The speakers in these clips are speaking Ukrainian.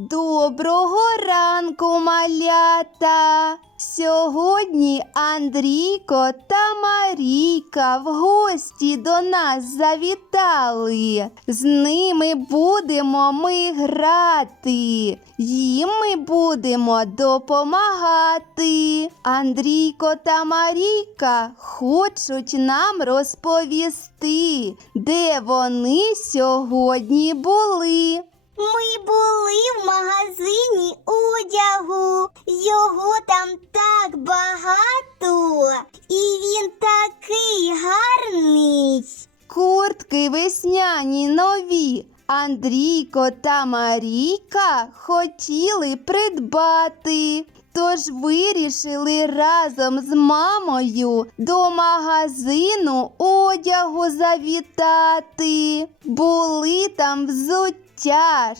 Доброго ранку, малята! Сьогодні Андрійко та Марійка в гості до нас завітали. З ними будемо ми грати. Їм ми будемо допомагати. Андрійко та Марійка хочуть нам розповісти, де вони сьогодні були. Ми були в магазині одягу. Його там так багато, і він такий гарний. Куртки весняні нові. Андрійко та Марійка хотіли придбати. Тож вирішили разом з мамою до магазину одягу завітати. Були там взуття,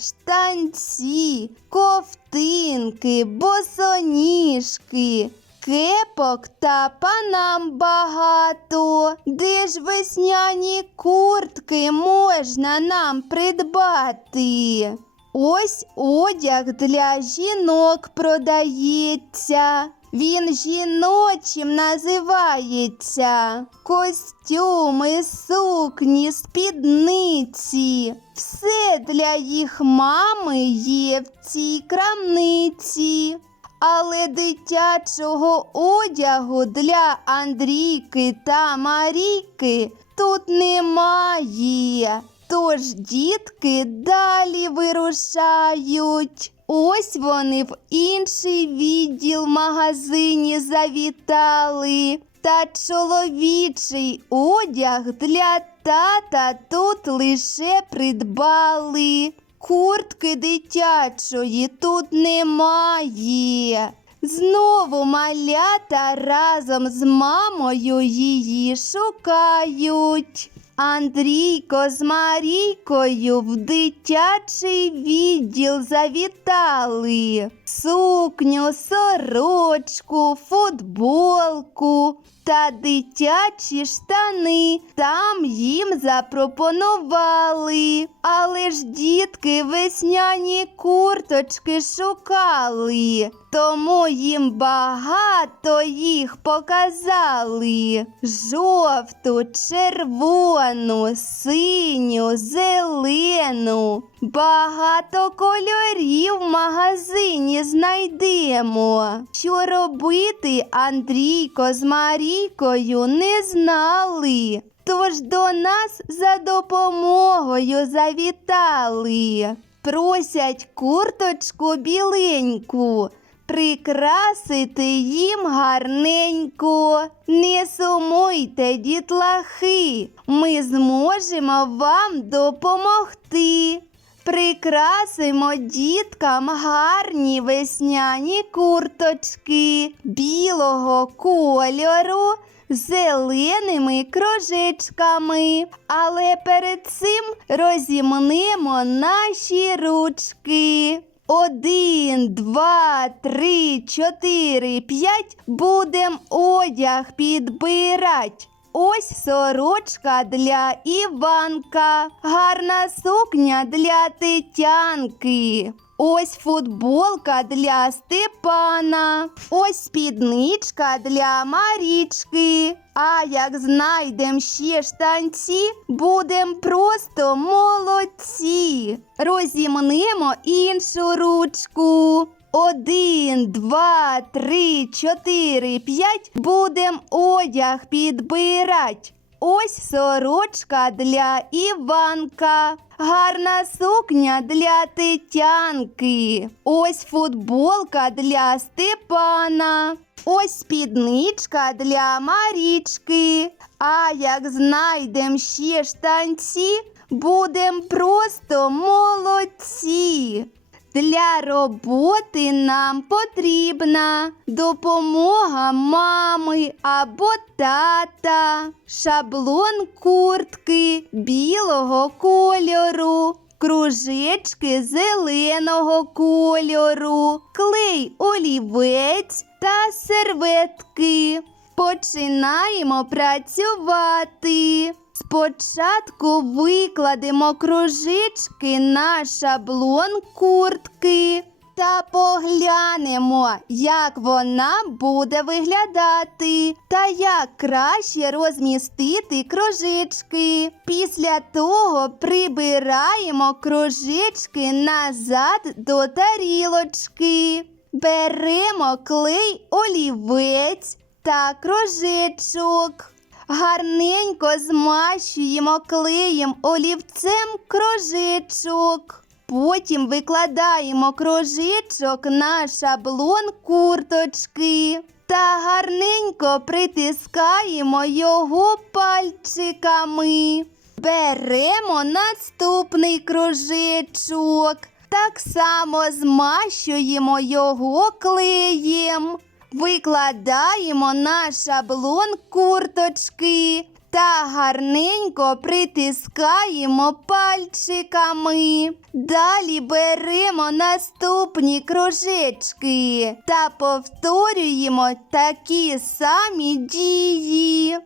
штанці, ковтинки, босоніжки. Кепок та панам багато. Де ж весняні куртки можна нам придбати? Ось одяг для жінок продається. Він жіночим називається. Костюми, сукні, спідниці. Все для їх мами є в цій крамниці. Але дитячого одягу для Андрійки та Марійки тут немає. Тож дітки далі вирушають. Ось вони в інший відділ магазині завітали. Та чоловічий одяг для тата тут лише придбали. Куртки дитячої тут немає. Знову малята разом з мамою її шукають. Андрійко з Марійкою в дитячий відділ завітали. Сукню, сорочку, футболку та дитячі штани там їм запропонували. Але ж дітки весняні курточки шукали, тому їм багато їх показали. Жовту, червону, синю, зелену. Багато кольорів в магазині знайдемо. Що робити Андрійко з Марійкою не знали. Тож до нас за допомогою завітали. Просять курточку біленьку. Прикрасити їм гарненько. Не сумуйте, дітлахи, ми зможемо вам допомогти. Прикрасимо діткам гарні весняні курточки білого кольору зеленими кружечками. Але перед цим розімнемо наші ручки. Один, два, три, чотири, п'ять. Будем одяг підбирать. Ось сорочка для Іванка, гарна сукня для Тетянки. Ось футболка для Степана, ось спідничка для Марічки. А як знайдем ще штанці, будем просто молодці. Розімнемо іншу ручку. Один, два, три, чотири, п'ять. Будем одяг підбирать. Ось сорочка для Іванка, гарна сукня для Тетянки. Ось футболка для Степана. Ось спідничка для Марічки. А як знайдем ще штанці, будем просто молодці. Для роботи нам потрібна допомога мами або тата, шаблон куртки білого кольору, кружечки зеленого кольору, клей олівець та серветки. Починаємо працювати. Спочатку викладемо кружечки на шаблон куртки та поглянемо, як вона буде виглядати та як краще розмістити кружечки. Після того прибираємо кружечки назад до тарілочки. Беремо клей олівець та кружечок. Гарненько змащуємо клеєм олівцем кружечок. Потім викладаємо кружечок на шаблон курточки та гарненько притискаємо його пальчиками. Беремо наступний кружечок. Так само змащуємо його клеєм. Викладаємо на шаблон курточки та гарненько притискаємо пальчиками. Далі беремо наступні кружечки та повторюємо такі самі дії.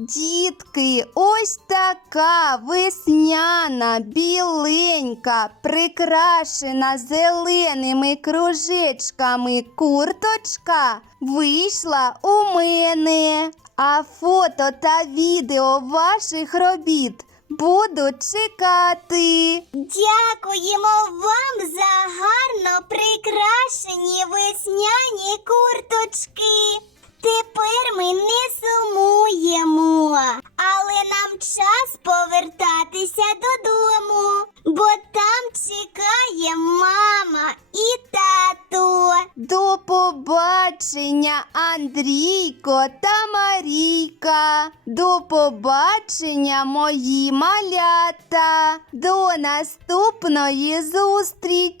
Дітки, ось така весняна, біленька, прикрашена зеленими кружечками курточка вийшла у мене. А фото та відео ваших робіт буду чекати. Дякуємо вам за гарно прикрашені весняні курточки. Тепер ми не побачення, Андрійко та Марійка. До побачення, мої малята. До наступної зустрічі.